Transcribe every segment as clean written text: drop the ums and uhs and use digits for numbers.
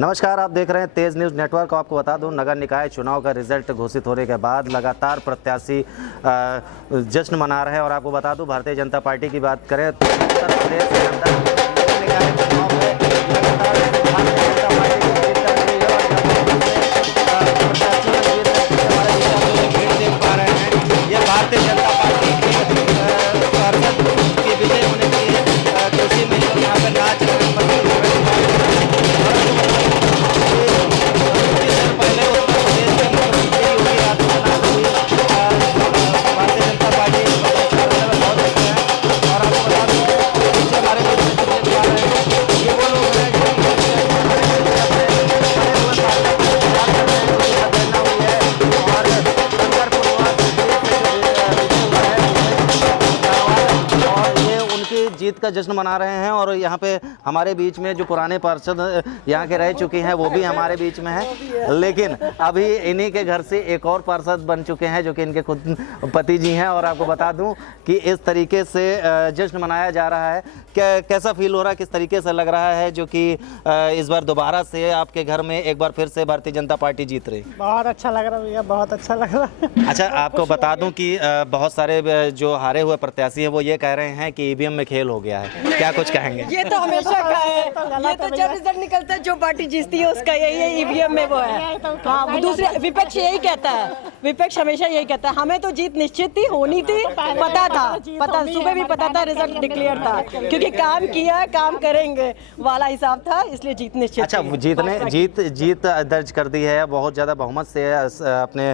नमस्कार, आप देख रहे हैं तेज न्यूज़ नेटवर्क। आपको बता दूं, नगर निकाय चुनाव का रिजल्ट घोषित होने के बाद लगातार प्रत्याशी जश्न मना रहे हैं। और आपको बता दूं, भारतीय जनता पार्टी की बात करें तो उत्तर प्रदेश के अंदर नगर निकाय चुनाव में लगातार भारतीय जनता पार्टी की जीत कर रही है। और प्रत्याशी भीड़ देख पा रहे हैं, ये भारतीय जनता पार्टी की विजय होने की खुशी में यहाँ पर नाच रहे हैं। जीत का जश्न मना रहे हैं। और यहाँ पे हमारे बीच में जो पुराने पार्षद यहाँ के रह चुके हैं वो भी हमारे बीच में हैं, लेकिन अभी इन्हीं के घर से एक और पार्षद बन चुके हैं जो कि इनके खुद पति जी हैं। और आपको बता दूं कि इस तरीके से जश्न मनाया जा रहा है। कैसा फील हो रहा है, किस तरीके से लग रहा है जो कि इस बार दोबारा से आपके घर में एक बार फिर से भारतीय जनता पार्टी जीत रही? बहुत अच्छा लग रहा है भैया, बहुत अच्छा लग रहा है। अच्छा, आपको बता दूं कि बहुत सारे जो हारे हुए प्रत्याशी हैं वो ये कह रहे हैं कि ईवीएम में खेल हो गया है, क्या कुछ कहेंगे? ये तो हमेशा का है, ये तो जब रिजल्ट निकलता है जो पार्टी जीतती है उसका यही ईवीएम में वो है। हाँ, दूसरे विपक्ष यही कहता है, विपक्ष हमेशा यही कहता है। हमें तो जीत निश्चित थी, होनी थी, पता था, सुबह भी पता था, रिजल्ट डिक्लेयर था, क्योंकि काम किया, काम करेंगे वाला हिसाब था, इसलिए जीत निश्चित। अच्छा, जीत दर्ज कर दी है, बहुत ज़्यादा बहुमत से अपने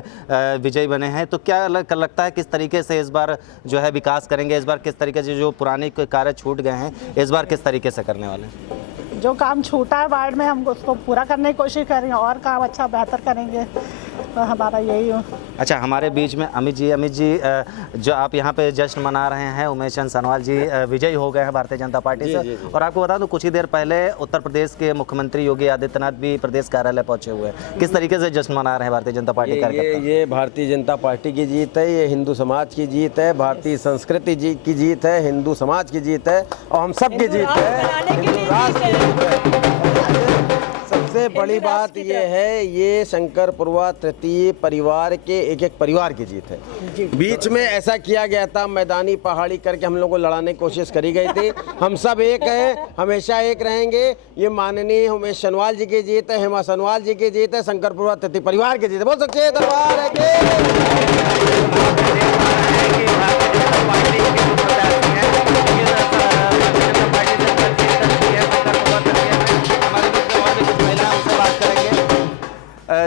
विजयी बने हैं, तो क्या लगता है किस तरीके से इस बार जो है विकास करेंगे? इस बार किस तरीके से जो पुराने कार्य छूट गए हैं इस बार किस तरीके से करने वाले हैं? जो काम छूटा है वार्ड में हम उसको पूरा करने की कोशिश करेंगे और काम अच्छा बेहतर करेंगे, तो हमारा यही हो। अच्छा, हमारे बीच में अमित जी जो आप यहाँ पे जश्न मना रहे हैं, उमेश चंद सनवाल जी विजयी हो गए हैं भारतीय जनता पार्टी से। जी। और आपको बता दूं, कुछ ही देर पहले उत्तर प्रदेश के मुख्यमंत्री योगी आदित्यनाथ भी प्रदेश कार्यालय पहुंचे हुए हैं। किस तरीके से जश्न मना रहे हैं भारतीय जनता पार्टी कार्यकर्ता? ये भारतीय जनता पार्टी की जीत है, ये हिंदू समाज की जीत है, भारतीय संस्कृति की जीत है, हिंदू समाज की जीत है और हम सब की जीत है, हिंदू राष्ट्र की जीत है। सबसे बड़ी बात ये है, ये शंकरपुरवा तृतीय परिवार के एक परिवार की जीत है। बीच में ऐसा किया गया था, मैदानी पहाड़ी करके हम लोगों को लड़ाने की कोशिश करी गई थी। हम सब एक हैं, हमेशा एक रहेंगे। ये माननीय उमेश सनवाल जी की जीत है, हेमा सनवाल जी की जीत है, शंकरपुरवा तृतीय परिवार की जीत है। बोल सकते हैं दरबार है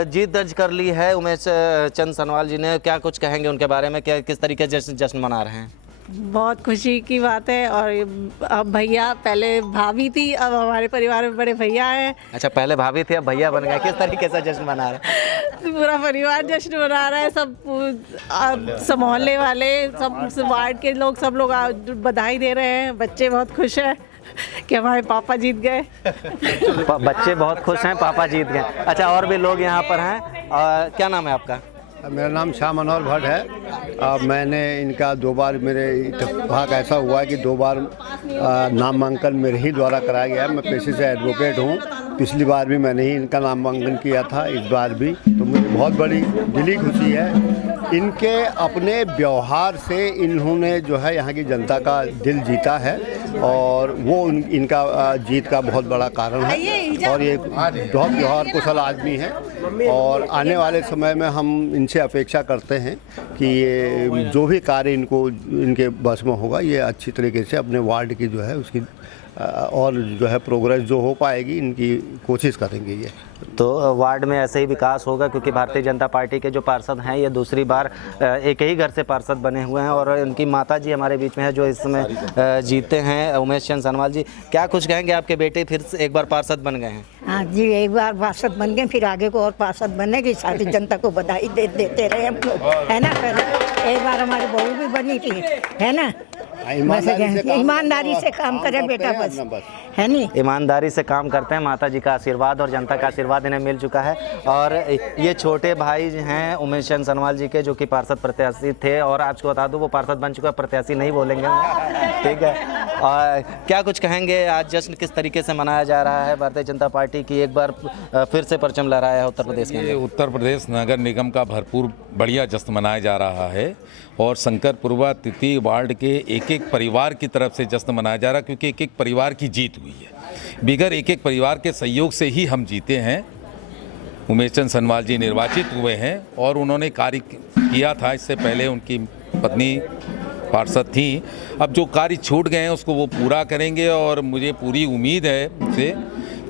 जीत दर्ज कर ली है उमेश चंद सनवाल जी ने। क्या कुछ कहेंगे उनके बारे में, क्या किस तरीके से जश्न मना रहे हैं? बहुत खुशी की बात है। और अब भैया, पहले भाभी थी, अब हमारे परिवार में बड़े भैया हैं। अच्छा, पहले भाभी थी अब भैया बन गए, किस तरीके से जश्न मना रहे हैं? पूरा परिवार जश्न मना रहा है, सब मोहल्ले वाले, सब वार्ड के लोग, सब लोग बधाई दे रहे हैं। बच्चे बहुत खुश हैं कि हमारे पापा जीत गए। बच्चे बहुत खुश हैं, पापा जीत गए। अच्छा, और भी लोग यहाँ पर हैं। क्या नाम है आपका? मेरा नाम श्याम मनोहर भट्ट है। मैंने इनका 2 बार, मेरे इत्तेफाक ऐसा हुआ कि 2 बार नामांकन मेरे ही द्वारा कराया गया। मैं पेशे से एडवोकेट हूँ। पिछली बार भी मैंने ही इनका नामांकन किया था, इस बार भी। तो मुझे बहुत बड़ी दिली खुशी है। इनके अपने व्यवहार से इन्होंने जो है यहाँ की जनता का दिल जीता है और वो इनका जीत का बहुत बड़ा कारण है। और ये बहुत व्यवहार कुशल आदमी है और आने वाले समय में हम इनसे अपेक्षा करते हैं कि ये जो भी कार्य इनके बस में होगा, ये अच्छी तरीके से अपने वार्ड की जो है उसकी और जो है प्रोग्रेस जो हो पाएगी, इनकी कोशिश करेंगे ये। तो वार्ड में ऐसे ही विकास होगा, क्योंकि भारतीय जनता पार्टी के जो पार्षद हैं ये दूसरी बार एक ही घर से पार्षद बने हुए हैं। और उनकी माता जी हमारे बीच में है जो इस समय जीते हैं, उमेश चंद सनवाल जी। क्या कुछ कहेंगे, आपके बेटे फिर से एक बार पार्षद बन गए हैं? हाँ जी, एक बार पार्षद बन गए, फिर आगे को और पार्षद बनने की सारी जनता को बधाई देते रहे हम लोग, है ना। पहले एक बार हमारी बहू भी बनी थी, है ना। ईमानदारी से काम करे बेटा, बस है नहीं। ईमानदारी से काम करते हैं, माता जी का आशीर्वाद और जनता का आशीर्वाद इन्हें मिल चुका है। और ये छोटे भाई हैं उमेश चंद सनवाल जी के, जो कि पार्षद प्रत्याशी थे, और आपको बता दूं वो पार्षद बन चुका, प्रत्याशी नहीं बोलेंगे, ठीक है। और क्या कुछ कहेंगे, आज जश्न किस तरीके से मनाया जा रहा है? भारतीय जनता पार्टी की एक बार फिर से परचम लहराया है उत्तर प्रदेश ये में। उत्तर प्रदेश नगर निगम का भरपूर बढ़िया जश्न मनाया जा रहा है और शंकरपुरवा तृतीय वार्ड के एक एक परिवार की तरफ से जश्न मनाया जा रहा है, क्योंकि एक एक परिवार की जीत हुई है। बिगर एक एक परिवार के सहयोग से ही हम जीते हैं। उमेश चंद सनवाल जी निर्वाचित हुए हैं और उन्होंने कार्य किया था, इससे पहले उनकी पत्नी पार्षद थी। अब जो कार्य छूट गए हैं उसको वो पूरा करेंगे और मुझे पूरी उम्मीद है उनसे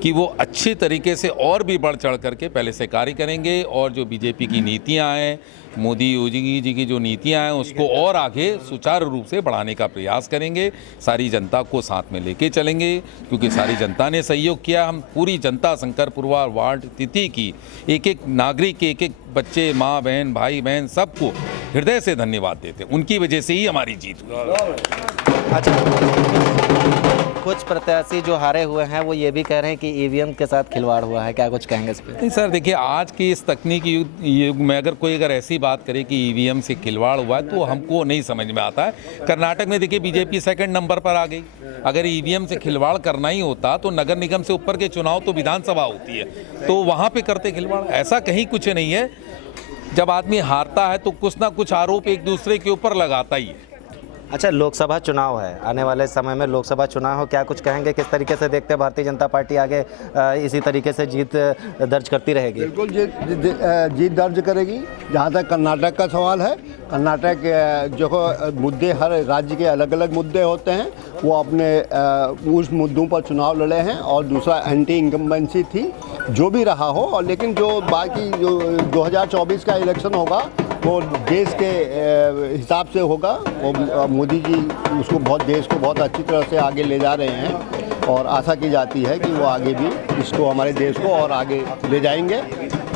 कि वो अच्छी तरीके से और भी बढ़ चढ़ करके पहले से कार्य करेंगे और जो बीजेपी की नीतियां हैं, मोदी योगी जी की जो नीतियां हैं, उसको और आगे सुचारू रूप से बढ़ाने का प्रयास करेंगे। सारी जनता को साथ में लेके चलेंगे, क्योंकि सारी जनता ने सहयोग किया। हम पूरी जनता शंकरपुरवा वार्ड तिथि की एक एक नागरिक, एक एक बच्चे, माँ बहन, भाई बहन, सबको हृदय से धन्यवाद देते हैं। उनकी वजह से ही हमारी जीत हुई। अच्छा, कुछ प्रत्याशी जो हारे हुए हैं वो ये भी कह रहे हैं कि ईवीएम के साथ खिलवाड़ हुआ है, क्या कुछ कहेंगे इस पर? नहीं सर, देखिए आज की इस तकनीकी युग में अगर ऐसी बात करे कि ईवीएम से खिलवाड़ हुआ है तो हमको नहीं समझ में आता है। कर्नाटक में देखिए बीजेपी सेकंड नंबर पर आ गई। अगर ईवीएम से खिलवाड़ करना ही होता तो नगर निगम से ऊपर के चुनाव तो विधानसभा होती है, तो वहाँ पे करते खिलवाड़। ऐसा कहीं कुछ नहीं है। जब आदमी हारता है तो कुछ ना कुछ आरोप एक दूसरे के ऊपर लगाता ही है। अच्छा, लोकसभा चुनाव है, आने वाले समय में लोकसभा चुनाव हो, क्या कुछ कहेंगे, किस तरीके से देखते हैं भारतीय जनता पार्टी आगे इसी तरीके से जीत दर्ज करती रहेगी? बिल्कुल जीत दर्ज करेगी। जहाँ तक कर्नाटक का सवाल है, कर्नाटक जो मुद्दे, हर राज्य के अलग अलग मुद्दे होते हैं, वो अपने उस मुद्दों पर चुनाव लड़े हैं। और दूसरा एंटी इनकम्बेंसी थी, जो भी रहा हो। और लेकिन जो बाकी जो 2024 का इलेक्शन होगा वो देश के हिसाब से होगा। वो मोदी जी उसको देश को बहुत अच्छी तरह से आगे ले जा रहे हैं और आशा की जाती है कि वो आगे भी इसको, हमारे देश को और आगे ले जाएंगे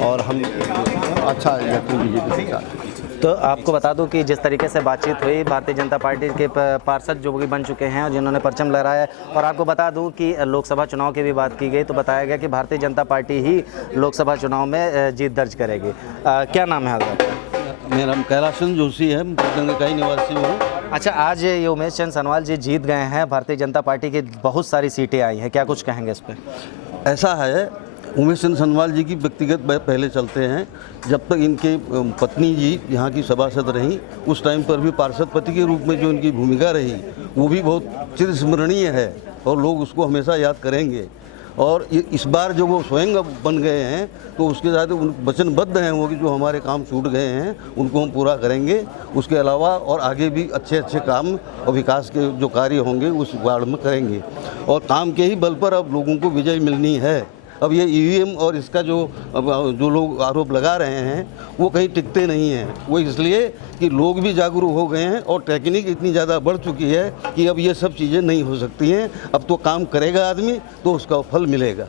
और हम अच्छा बीजेपी के साथ। तो आपको बता दूं कि जिस तरीके से बातचीत हुई, भारतीय जनता पार्टी के पार्षद जो भी बन चुके हैं और जिन्होंने परचम लहराया है, और आपको बता दूं कि लोकसभा चुनाव की भी बात की गई तो बताया गया कि भारतीय जनता पार्टी ही लोकसभा चुनाव में जीत दर्ज करेगी। क्या नाम है आपका? मेरा नाम कैलाशचंद्र जोशी है, पटना का ही निवासी हूँ। अच्छा, आज ये उमेश चंद सनवाल जी जीत गए हैं, भारतीय जनता पार्टी की बहुत सारी सीटें आई हैं, क्या कुछ कहेंगे इस पर? ऐसा है, उमेश चंद सनवाल जी की व्यक्तिगत पहले चलते हैं। जब तक इनके पत्नी जी यहाँ की सभासद रहीं, उस टाइम पर भी पार्षद पति के रूप में जो इनकी भूमिका रही वो भी बहुत चिरस्मरणीय है और लोग उसको हमेशा याद करेंगे। और इस बार जो वो स्वयं बन गए हैं तो उसके साथ वचनबद्ध हैं वो कि जो हमारे काम छूट गए हैं उनको हम पूरा करेंगे। उसके अलावा और आगे भी अच्छे अच्छे काम और विकास के जो कार्य होंगे उस वार्ड में करेंगे। और काम के ही बल पर अब लोगों को विजय मिलनी है। अब ये ईवीएम और इसका जो लोग आरोप लगा रहे हैं वो कहीं टिकते नहीं हैं। वो इसलिए कि लोग भी जागरूक हो गए हैं और टेक्निक इतनी ज़्यादा बढ़ चुकी है कि अब ये सब चीज़ें नहीं हो सकती हैं। अब तो काम करेगा आदमी तो उसका फल मिलेगा।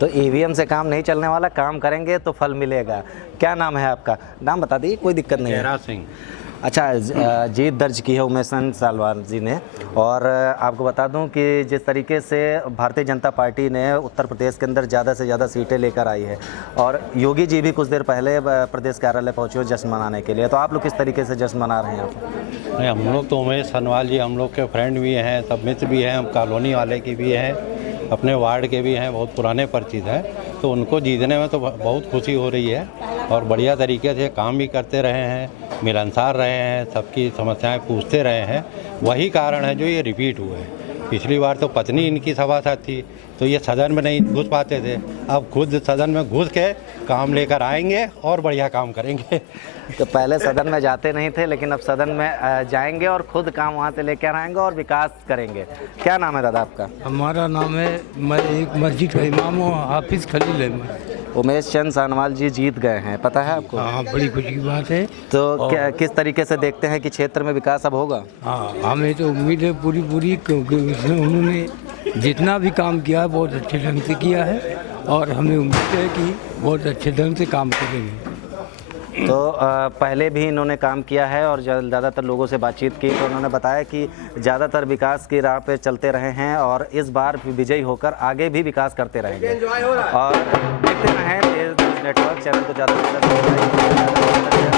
तो ईवीएम से काम नहीं चलने वाला, काम करेंगे तो फल मिलेगा। क्या नाम है आपका? नाम बता दीजिए, कोई दिक्कत नहीं है। सिंह। अच्छा, जीत दर्ज की है उमेश चंद सनवाल जी ने। और आपको बता दूं कि जिस तरीके से भारतीय जनता पार्टी ने उत्तर प्रदेश के अंदर ज़्यादा से ज़्यादा सीटें लेकर आई है और योगी जी भी कुछ देर पहले प्रदेश कार्यालय पहुंचे जश्न मनाने के लिए, तो आप लोग किस तरीके से जश्न मना रहे हैं आप? नहीं, हम लोग तो उमेश सनवाल जी हम लोग के फ्रेंड भी हैं, सब मित्र भी हैं, हम कॉलोनी वाले की भी हैं, अपने वार्ड के भी हैं, बहुत पुराने परिचित हैं। तो उनको जीतने में तो बहुत खुशी हो रही है और बढ़िया तरीके से काम भी करते रहे हैं, मिलनसार रहे हैं, सबकी समस्याएं पूछते रहे हैं। वही कारण है जो ये रिपीट हुए हैं। पिछली बार तो पत्नी इनकी सभासद थी तो ये सदन में नहीं घुस पाते थे, अब खुद सदन में घुस के काम लेकर आएंगे और बढ़िया काम करेंगे। तो पहले सदन में जाते नहीं थे लेकिन अब सदन में जाएंगे और खुद काम वहाँ से लेकर आएंगे और विकास करेंगे। क्या नाम है दादा आपका? हमारा नाम है, मैं एक मस्जिद का इमाम हूँ, हाफिज खलील अहमद। उमेश चंद सनवाल जी जीत गए हैं, पता है आपको? हाँ, बड़ी खुशी की बात है। तो किस तरीके से देखते हैं कि क्षेत्र में विकास अब होगा? हाँ, हमें तो उम्मीद है पूरी, क्योंकि उन्होंने जितना भी काम किया है बहुत अच्छे ढंग से किया है और हमें उम्मीद है कि बहुत अच्छे ढंग से काम करेंगे। तो पहले भी इन्होंने काम किया है और ज़्यादातर लोगों से बातचीत की तो उन्होंने बताया कि ज़्यादातर विकास की राह पे चलते रहे हैं और इस बार विजयी होकर आगे भी विकास करते रहेंगे। और देखते रहें तेज नेटवर्क चैनल को ज़्यादा से ज़्यादा